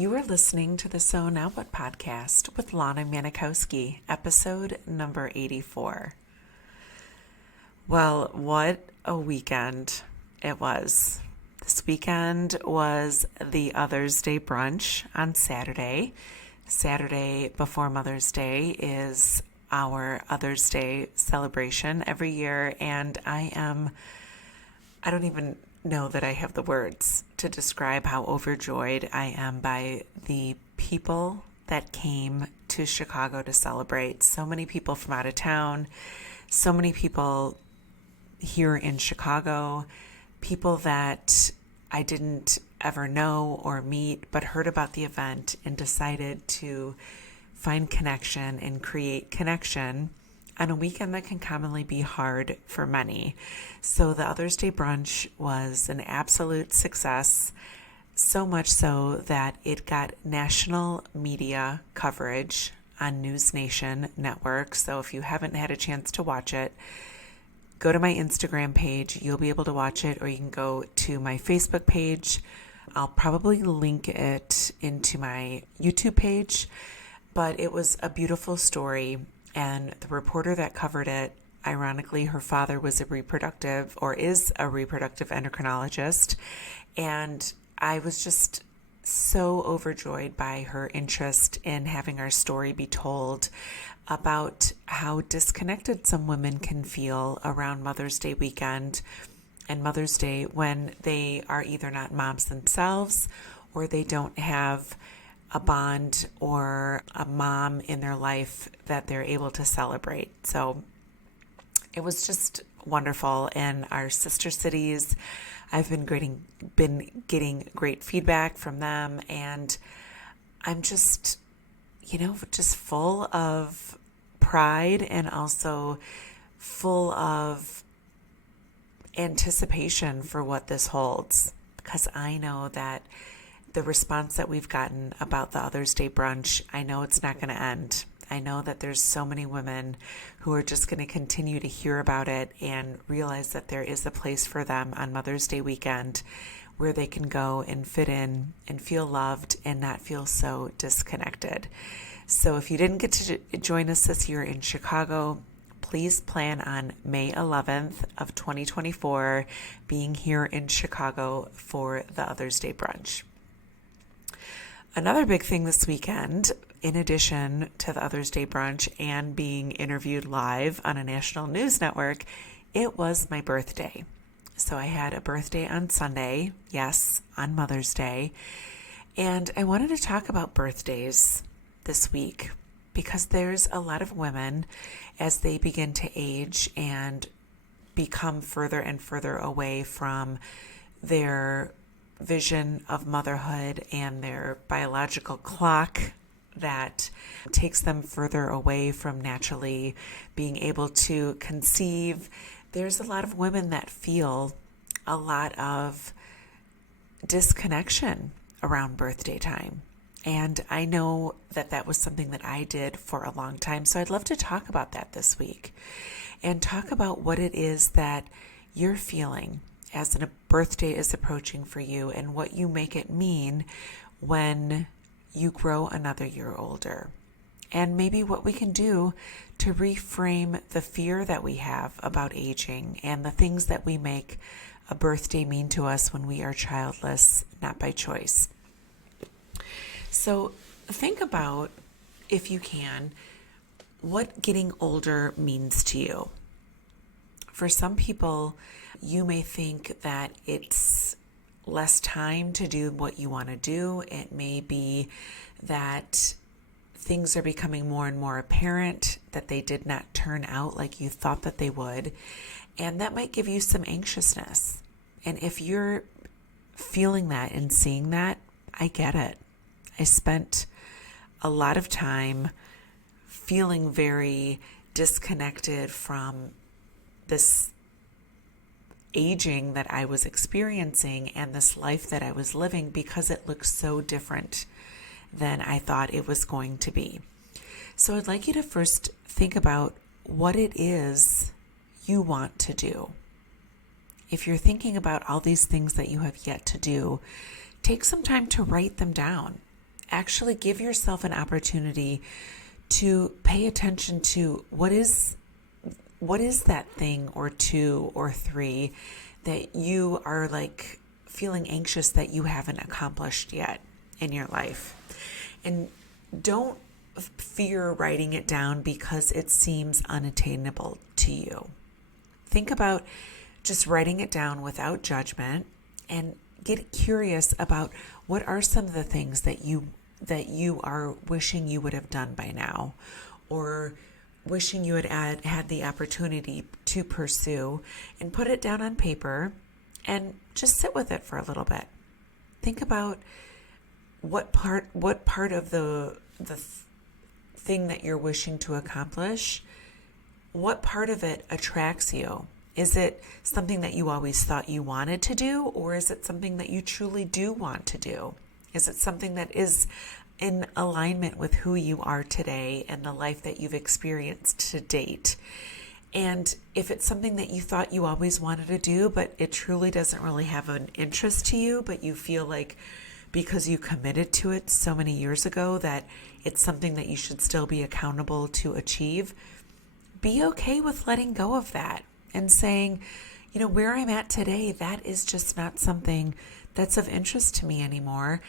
You are listening to the Sew Now What podcast with Lana Manikowski, episode number 84. Well, what a weekend it was. This weekend was the Other's Day brunch on Saturday. Saturday before Mother's Day is our Other's Day celebration every year, and I don't even know that I have the words to describe how overjoyed I am by the people that came to Chicago to celebrate. So many people from out of town, so many people here in Chicago, people that I didn't ever know or meet, but heard about the event and decided to find connection and create connection on a weekend that can commonly be hard for many. So the Other's Day brunch was an absolute success, so much so that it got national media coverage on News Nation Network. So if you haven't had a chance to watch it, go to my Instagram page. You'll be able to watch it, or you can go to my Facebook page. I'll probably link it into my YouTube page, but it was a beautiful story. And the reporter that covered it, ironically, her father was is a reproductive endocrinologist. And I was just so overjoyed by her interest in having our story be told about how disconnected some women can feel around Mother's Day weekend and Mother's Day when they are either not moms themselves or they don't have a bond or a mom in their life that they're able to celebrate. So it was just wonderful. In our sister cities, I've been getting great feedback from them, and I'm just full of pride and also full of anticipation for what this holds, because I know that the response that we've gotten about the Other's Day brunch, I know it's not going to end. I know that there's so many women who are just going to continue to hear about it and realize that there is a place for them on Mother's Day weekend where they can go and fit in and feel loved and not feel so disconnected. So if you didn't get to join us this year in Chicago, please plan on May 11th of 2024 being here in Chicago for the Other's Day brunch. Another big thing this weekend, in addition to the Other's Day brunch and being interviewed live on a national news network, it was my birthday. So I had a birthday on Sunday, yes, on Mother's Day, and I wanted to talk about birthdays this week because there's a lot of women as they begin to age and become further and further away from their vision of motherhood and their biological clock that takes them further away from naturally being able to conceive. There's a lot of women that feel a lot of disconnection around birthday time. And I know that that was something that I did for a long time. So I'd love to talk about that this week and talk about what it is that you're feeling as a birthday is approaching for you and what you make it mean when you grow another year older. And maybe what we can do to reframe the fear that we have about aging and the things that we make a birthday mean to us when we are childless, not by choice. So think about, if you can, what getting older means to you. For some people, you may think that it's less time to do what you want to do. It may be that things are becoming more and more apparent, that they did not turn out like you thought that they would. And that might give you some anxiousness. And if you're feeling that and seeing that, I get it. I spent a lot of time feeling very disconnected from this aging that I was experiencing and this life that I was living because it looked so different than I thought it was going to be. So I'd like you to first think about what it is you want to do. If you're thinking about all these things that you have yet to do, take some time to write them down actually give yourself an opportunity to pay attention to what is that thing or two or three that you are like feeling anxious that you haven't accomplished yet in your life. And don't fear writing it down because it seems unattainable to you. Think about just writing it down without judgment and get curious about what are some of the things that you are wishing you would have done by now, or wishing you had the opportunity to pursue, and put it down on paper and just sit with it for a little bit. Think about what part of the thing that you're wishing to accomplish, what part of it attracts you. Is it something that you always thought you wanted to do, or is it something that you truly do want to do? Is it something that is in alignment with who you are today and the life that you've experienced to date? And if it's something that you thought you always wanted to do, but it truly doesn't really have an interest to you, but you feel like because you committed to it so many years ago that it's something that you should still be accountable to achieve, be okay with letting go of that and saying, where I'm at today, that is just not something that's of interest to me anymore.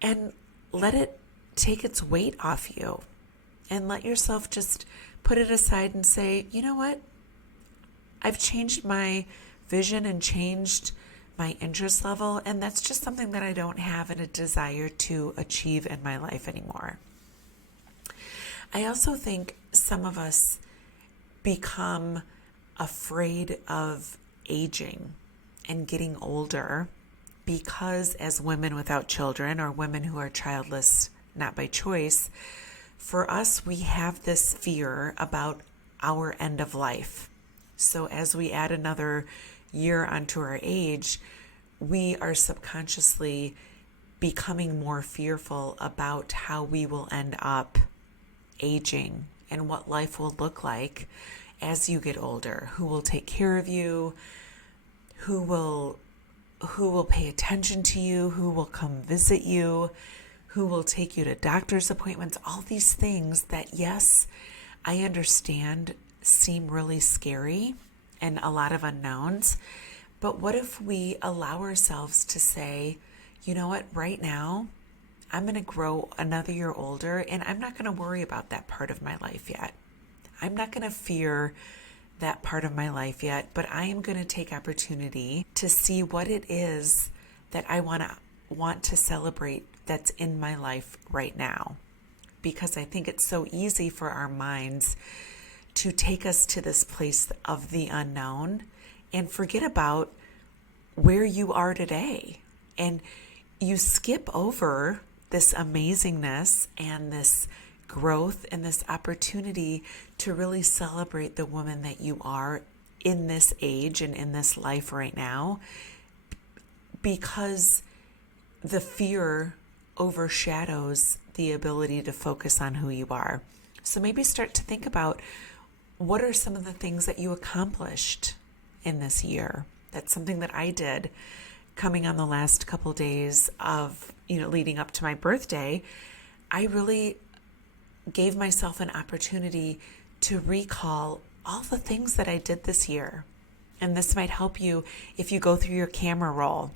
And let it take its weight off you and let yourself just put it aside and say, you know what? I've changed my vision and changed my interest level, and that's just something that I don't have a desire to achieve in my life anymore. I also think some of us become afraid of aging and getting older because as women without children or women who are childless, not by choice, for us, we have this fear about our end of life. So as we add another year onto our age, we are subconsciously becoming more fearful about how we will end up aging and what life will look like as you get older. Who will take care of you? Who will pay attention to you? Who will come visit you? Who will take you to doctor's appointments? All these things that, yes, I understand seem really scary and a lot of unknowns. But what if we allow ourselves to say, you know what, right now, I'm going to grow another year older and I'm not going to worry about that part of my life yet. I'm not going to fear that part of my life yet, but I am going to take opportunity to see what it is that I want to celebrate that's in my life right now. Because I think it's so easy for our minds to take us to this place of the unknown and forget about where you are today. And you skip over this amazingness and this growth and this opportunity to really celebrate the woman that you are in this age and in this life right now, because the fear overshadows the ability to focus on who you are. So maybe start to think about what are some of the things that you accomplished in this year. That's something that I did coming on the last couple days of, leading up to my birthday. I really gave myself an opportunity to recall all the things that I did this year. And this might help you if you go through your camera roll.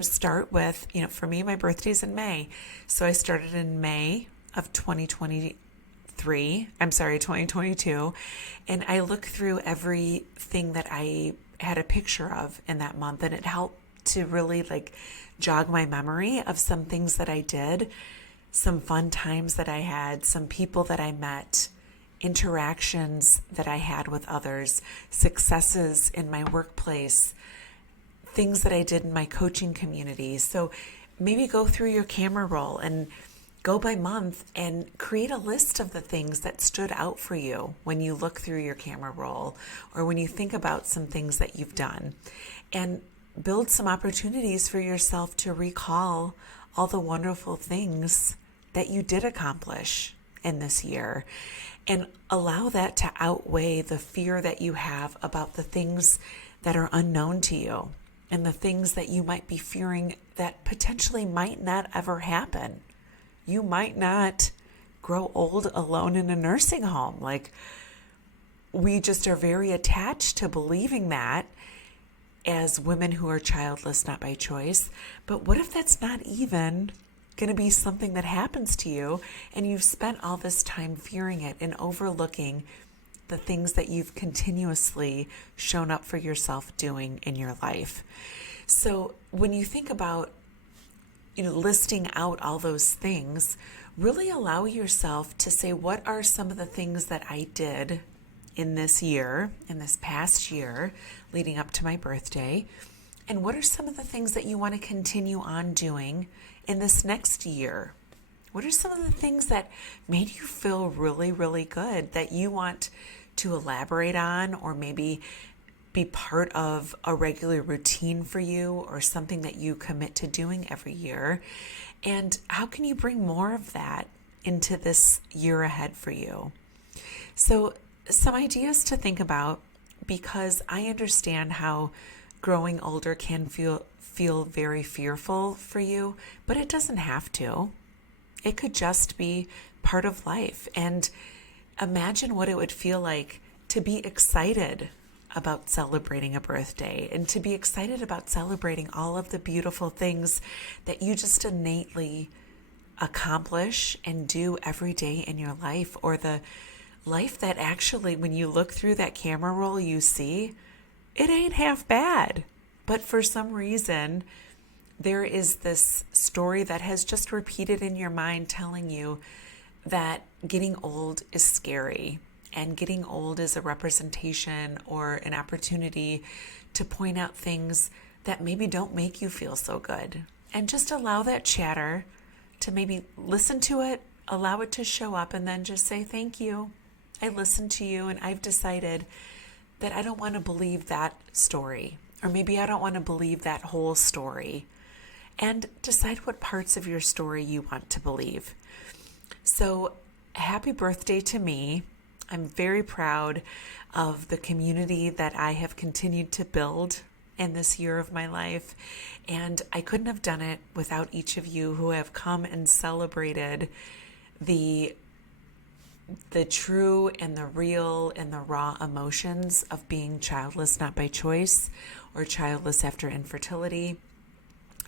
Start with, for me, my birthday's in May. So I started in May of 2022. And I looked through everything that I had a picture of in that month. And it helped to really jog my memory of some things that I did, some fun times that I had, some people that I met, interactions that I had with others, successes in my workplace, things that I did in my coaching community. So maybe go through your camera roll and go by month and create a list of the things that stood out for you when you look through your camera roll or when you think about some things that you've done, and build some opportunities for yourself to recall all the wonderful things that you did accomplish in this year, and allow that to outweigh the fear that you have about the things that are unknown to you. and the things that you might be fearing that potentially might not ever happen. You might not grow old alone in a nursing home. Like, we just are very attached to believing that as women who are childless, not by choice. But what if that's not even going to be something that happens to you, and you've spent all this time fearing it and overlooking the things that you've continuously shown up for yourself doing in your life? So when you think about, listing out all those things, really allow yourself to say, what are some of the things that I did in this year, in this past year, leading up to my birthday? And what are some of the things that you want to continue on doing in this next year? What are some of the things that made you feel really, really good that you want to elaborate on, or maybe be part of a regular routine for you, or something that you commit to doing every year? And how can you bring more of that into this year ahead for you? So some ideas to think about, because I understand how growing older can feel very fearful for you, but it doesn't have to. It could just be part of life. And imagine what it would feel like to be excited about celebrating a birthday, and to be excited about celebrating all of the beautiful things that you just innately accomplish and do every day in your life, or the life that actually, when you look through that camera roll, you see it ain't half bad. But for some reason, there is this story that has just repeated in your mind, telling you that getting old is scary, and getting old is a representation or an opportunity to point out things that maybe don't make you feel so good. And just allow that chatter to maybe listen to it, allow it to show up, and then just say, thank you. I listened to you, and I've decided that I don't want to believe that story, or maybe I don't want to believe that whole story. And decide what parts of your story you want to believe. So happy birthday to me. I'm very proud of the community that I have continued to build in this year of my life. And I couldn't have done it without each of you who have come and celebrated the true and the real and the raw emotions of being childless, not by choice, or childless after infertility.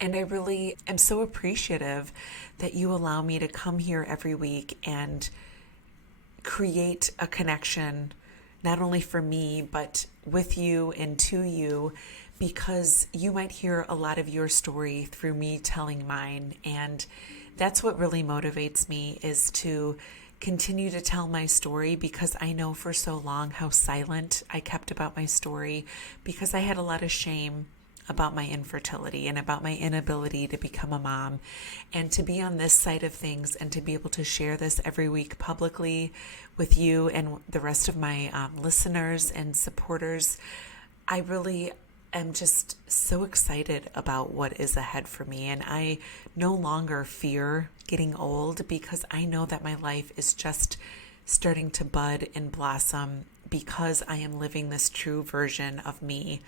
And I really am so appreciative that you allow me to come here every week and create a connection, not only for me, but with you and to you, because you might hear a lot of your story through me telling mine. And that's what really motivates me, is to continue to tell my story, because I know for so long how silent I kept about my story, because I had a lot of shame about my infertility and about my inability to become a mom. And to be on this side of things and to be able to share this every week publicly with you and the rest of my listeners and supporters, I really am just so excited about what is ahead for me. And I no longer fear getting old, because I know that my life is just starting to bud and blossom, because I am living this true version of me,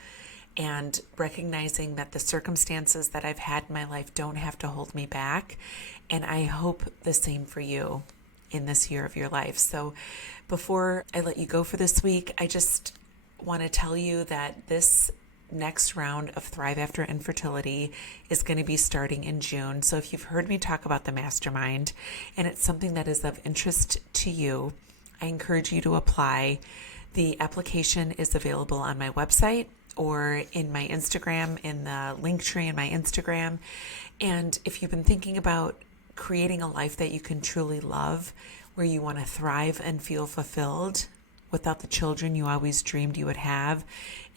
and recognizing that the circumstances that I've had in my life don't have to hold me back. And I hope the same for you in this year of your life. So before I let you go for this week, I just want to tell you that this next round of Thrive After Infertility is going to be starting in June. So if you've heard me talk about the mastermind and it's something that is of interest to you, I encourage you to apply. The application is available on my website or in my Instagram, in the link tree in my Instagram. And if you've been thinking about creating a life that you can truly love, where you want to thrive and feel fulfilled without the children you always dreamed you would have,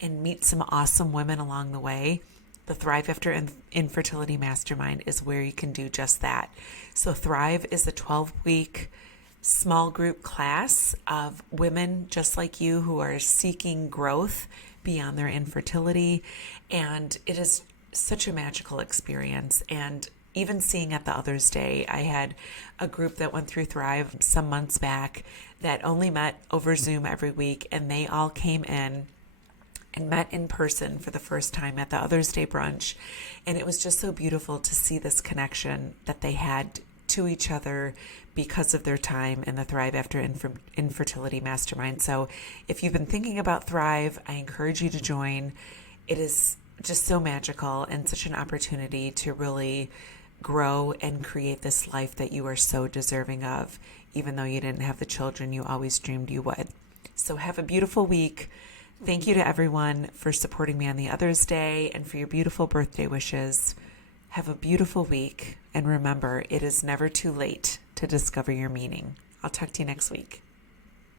and meet some awesome women along the way, the Thrive After Infertility Mastermind is where you can do just that. So Thrive is a 12-week small group class of women just like you who are seeking growth beyond their infertility. And it is such a magical experience. And even seeing at the Others Day, I had a group that went through Thrive some months back that only met over Zoom every week, and they all came in and met in person for the first time at the Others Day brunch. And it was just so beautiful to see this connection that they had to each other because of their time in the Thrive After Infertility Mastermind. So if you've been thinking about Thrive, I encourage you to join. It is just so magical and such an opportunity to really grow and create this life that you are so deserving of, even though you didn't have the children you always dreamed you would. So have a beautiful week. Thank you to everyone for supporting me on the Others Day and for your beautiful birthday wishes. Have a beautiful week. And remember, it is never too late to discover your meaning. I'll talk to you next week.